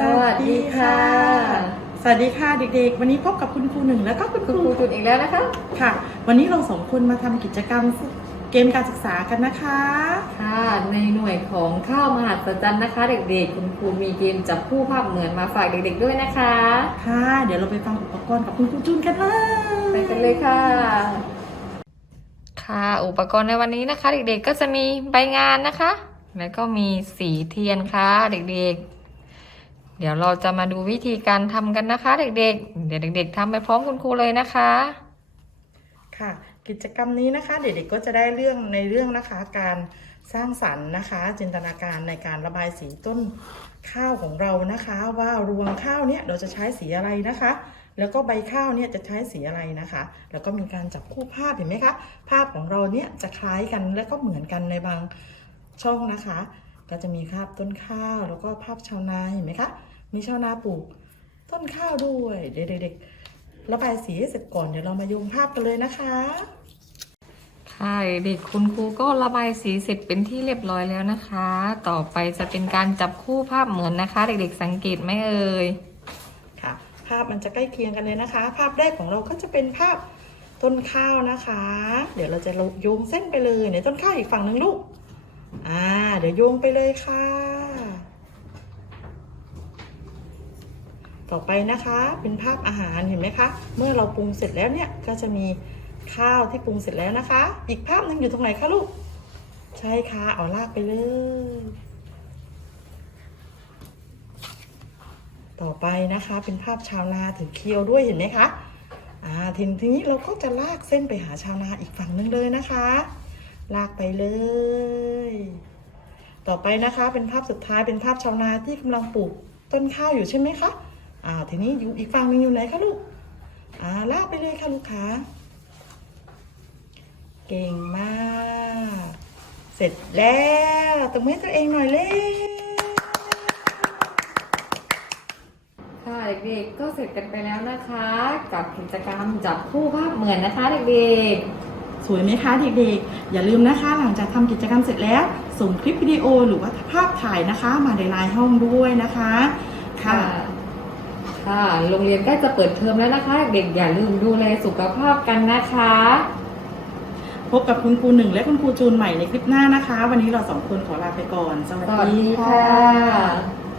สวัสดีค่ะ สวัสดีค่ะเด็กๆ วันนี้พบกับคุณครูหนึ่งแล้วก็คุณคุณคครูรูจุดอีกแล้วนะคะ ค่ะ วันนี้เราสองคนมาทำกิจกรรมเกมการศึกษากันนะคะ ค่ะ ในหน่วยของข้าวมหัศจรรย์นะคะ เด็กๆ คุณครูมีเกมจับคู่ภาพเหมือนมาฝากเด็กๆด้วยนะคะ ค่ะ เดี๋ยวเราไปฟังอุปกรณ์กับคุณครูจุนกันเลยไปกันเลยค่ะ ค่ะ อุปกรณ์ในวันนี้นะคะ เด็กๆ ก็จะมีใบงานนะคะ แล้วก็มีสีเทียนค่ะ เด็กๆ เดี๋ยวเราจะมาดูวิธีการทำกันนะคะ เด็กๆ เดี๋ยวเด็ก ๆทำไปพร้อมคุณครูเลยนะคะ ค่ะ กิจกรรมนี้นะคะ เด็กๆก็จะได้เรื่องในเรื่องนะคะการสร้างสรรค์นะคะ จินตนาการในการระบายสีต้นข้าวของเรานะคะ ว่ารวงข้าวเนี่ยเราจะใช้สีอะไรนะคะ แล้วก็ใบข้าวเนี่ยจะใช้สีอะไรนะคะ แล้วก็มีการจับคู่ภาพเห็นไหมคะภาพของเราเนี่ยจะคล้ายกันและก็เหมือนกันในบางช่องนะคะ ก็จะมีภาพต้นข้าวแล้วก็ภาพชาวนาเห็นไหมคะ มีชาวนาปลูก ต้นข้าวด้วยเดี๋ยวเด็กๆระบายสีให้เสร็จก่อนเดี๋ยวเรามาโยงภาพกันเลยนะคะค่ะเด็กคุณครูก็ระบายสีเสร็จเป็นที่เรียบร้อยแล้วนะคะ ต่อไปจะเป็นการจับคู่ภาพเหมือนนะคะ เด็กๆสังเกตไหมเอ่ยค่ะ ภาพมันจะใกล้เคียงกันเลยนะคะ ภาพแรกของเราก็จะเป็นภาพต้นข้าวนะคะ เดี๋ยวเราจะโยงเส้นไปเลยในต้นข้าวอีกฝั่งหนึ่งลูกอ่า เดี๋ยวโยงไปเลยค่ะ ต่อไปนะคะเป็นภาพอาหารเห็นไหมคะ เมื่อเราปรุงเสร็จแล้วเนี่ยก็จะมีข้าวที่ปรุงเสร็จแล้วนะคะ อีกภาพหนึ่งอยู่ตรงไหนคะลูก ใช่ค่ะเอาลากไปเลย ต่อไปนะคะเป็นภาพชาวนาถือเคียวด้วยเห็นไหมคะอ่าทีนี้เราก็จะลากเส้นไปหาชาวนาอีกฝั่งหนึงเลยนะคะ ลากไปเลย ต่อไปนะคะเป็นภาพสุดท้ายเป็นภาพชาวนาที่กำลังปลูกต้นข้าวอยู่ใช่ไหมคะ อ่าทีนี้อยู่อีกฝั่งหนึงอยู่ไหนคะลูกอ่าลากไปเลยค่ะลูกค้า เก่งมาก เสร็จแล้วตบมือให้ตัวเองหน่อยเร็วค่ะเด็กๆก็เสร็จกันไปแล้วนะคะ กับกิจกรรมจับคู่ภาพเหมือนนะคะเด็กสวยไหมคะเด็กๆ อย่าลืมนะคะ หลังจากทำกิจกรรมเสร็จแล้ว ส่งคลิปวิดีโอหรือว่าภาพถ่ายนะคะ มาในไลน์ห้องด้วยนะคะๆค่ะ ค่ะ โรงเรียนใกล้จะเปิดเทอมแล้วนะคะ เด็กอย่าลืมดูแลสุขภาพกันนะคะ พบกับคุณครูหนึ่งและคุณครูจูนใหม่ในคลิปหน้านะคะ วันนี้เราสองคนขอลาไปก่อน สวัสสวัสดีดีค่ะ ค่ะ